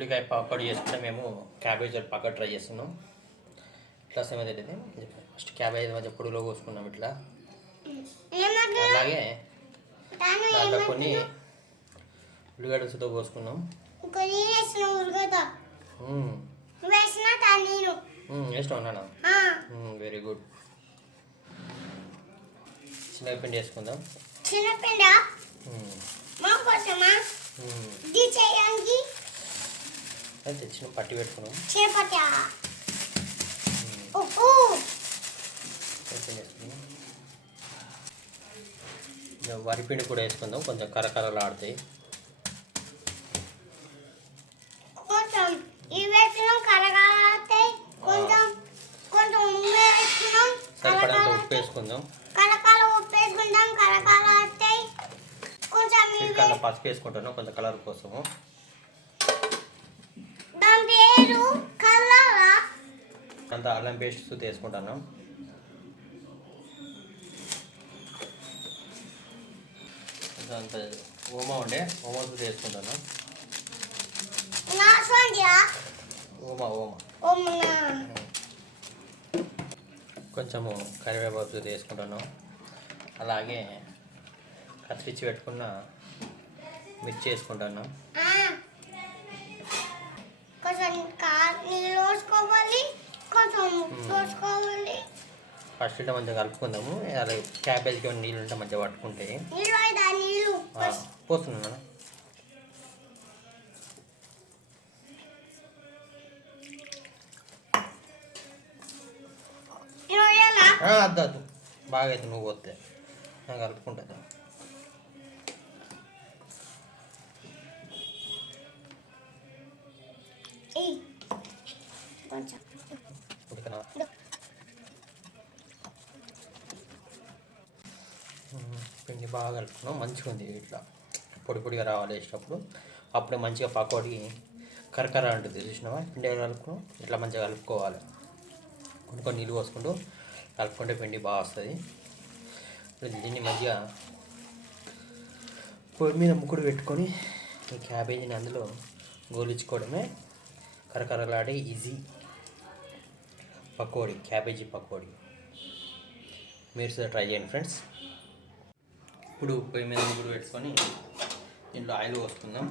ఉల్లికాయ పకోడీ చేసుకుంటే మేము cabbage pakodi try చేస్తున్నాం. ఇట్లా సమయం తెలియదు. ఫస్ట్ క్యాబేజ్ మధ్య పొడిలో కోసుకున్నాం ఇట్లా. అలాగే దాంట్లో కొన్ని ఉల్లిగడ్డ సుతో కోసుకున్నాం. వేసిన ఉన్నాను. Very good. శనగపిండి వేసుకుందాం. తెచ్చిన పట్టి పెట్టుకున్నాం. వరిపిండి కూడా వేసుకుందాం, కొంచెం కరకరలు ఆడతాయి. సరిపడంత ఉప్పు వేసుకుందాం. చికెన్లో పసుపు వేసుకుంటాను కొంచెం కలర్ కోసము. అంత అల్లం పేస్ట్ వేసుకుంటాను. అంత ఓమా ఉండే ఓమా సూట్ వేసుకుంటాను. ఓమా కొంచెము కరివేపాకు సూట్ వేసుకుంటాను. అలాగే కత్తిరించి పెట్టుకున్న మిర్చి వేసుకుంటాను. ఫస్ట్ ఇట్లా మంచిగా కలుపుకుందాము. అలా క్యాబేజ్కి ఏమైనా నీళ్ళు ఉంటే మంచిగా పట్టుకుంటే పోస్తున్నాను. అద్దు బాగా అయితే నువ్వు పోతే కలుపుకుంటుంది. పిండి బాగా కలుపుకున్నాం. మంచిగా ఉంది. ఇట్లా పొడి పొడిగా రావాలి వేసినప్పుడు. అప్పుడే మంచిగా పకోడీ కరకర అంటుంది. చూసినావా? పిండి కలుపుకున్నాం. ఇట్లా మంచిగా కలుపుకోవాలి. కొన్ని నీళ్ళు పోసుకుంటూ కలుపుకుంటే పిండి బాగా వస్తుంది. దీన్ని మంచిగా పొడి మీద ముక్కుడు పెట్టుకొని ఈ క్యాబేజీని అందులో గోలించుకోవడమే కరకరలాడే ఈజీ పకోడీ, క్యాబేజీ పకోడీ. మీరు ట్రై చేయండి ఫ్రెండ్స్. ఇప్పుడు పొయ్యి మీద ముగ్గురు పెట్టుకొని దీంట్లో ఆయిల్ పోసుకుందాం.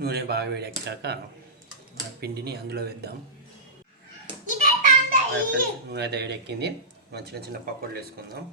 నూనె బాగా వేడెక్కాక పిండిని అందులో వేద్దాం. నూనె అయితే వేడెక్కింది. చిన్న చిన్న పకోడీలు వేసుకుందాం.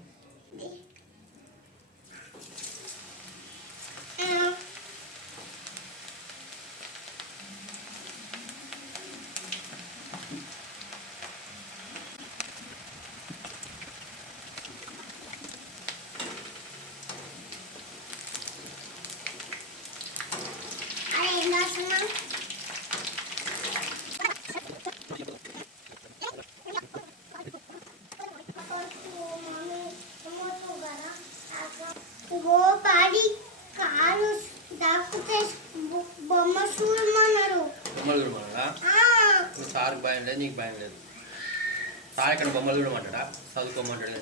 బొమ్మలు చూడమన్నాడా? సార్కి భయం లేదు, నీకు భయం లేదు. సార్ ఇక్కడ బొమ్మలు చూడమంటాడా? చదువుకోమంటాడు.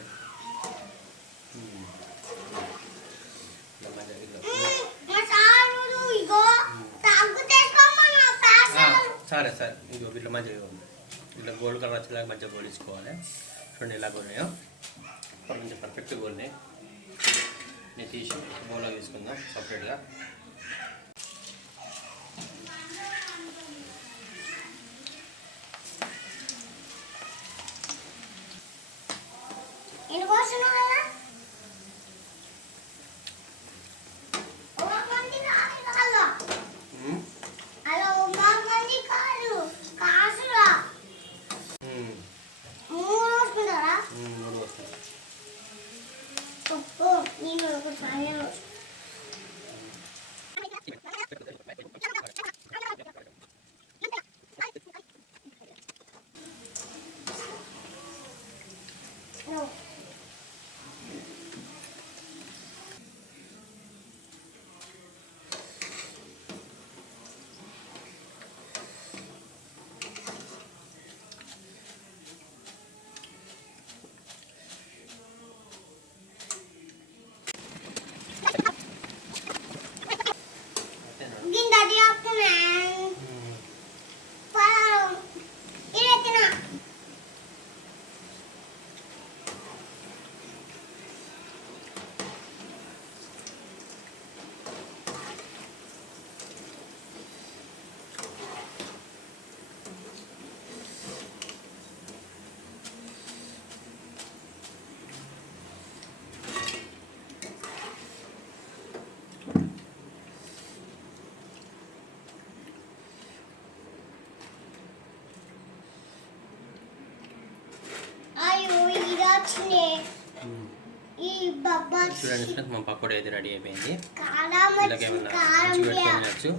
సరే సరే, ఇంకో ఇట్లా మంచిగా ఇట్లా గోల్డ్ కలర్ వచ్చేలాగా మంచిగా గోలించుకోవాలి. చూడండి ఇలా కొన్నాయో కొంచెం పర్ఫెక్ట్గా కొన్నాయి. నేను తీసి బౌల్లో తీసుకుందాం సపరేట్గా. చూడండి ఫ్రెండ్స్, మా పకోడీ అయితే రెడీ అయిపోయింది. వీళ్ళకి ఏమన్నా మంచి పెట్టుకొని తినచ్చు.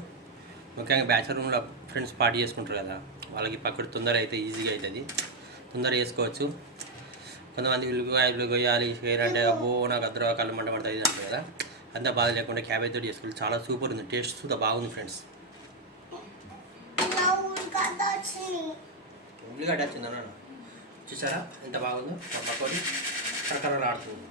ముఖ్యంగా బ్యాచులర్ రూమ్లో ఫ్రెండ్స్ పార్టీ చేసుకుంటారు కదా, వాళ్ళకి పకోడీ తొందర అయితే ఈజీగా అవుతుంది, తొందర చేసుకోవచ్చు. కొంతమంది వీళ్ళు కొయ్యాలి చేయాలంటే అబ్బో నాకు అద్దరు కళ్ళు మంట పడుతుంది అంటారు కదా, అంత బాధ లేకుండా క్యాబేజ్ తోటి చేసుకోవాలి. చాలా సూపర్ ఉంది, టేస్ట్ సుతా బాగుంది ఫ్రెండ్స్. ఉల్లిగడ్డ వచ్చిందన్న, చూసారా ఎంత బాగుందో మా పకోడీ, కరకరలాడుతుంది.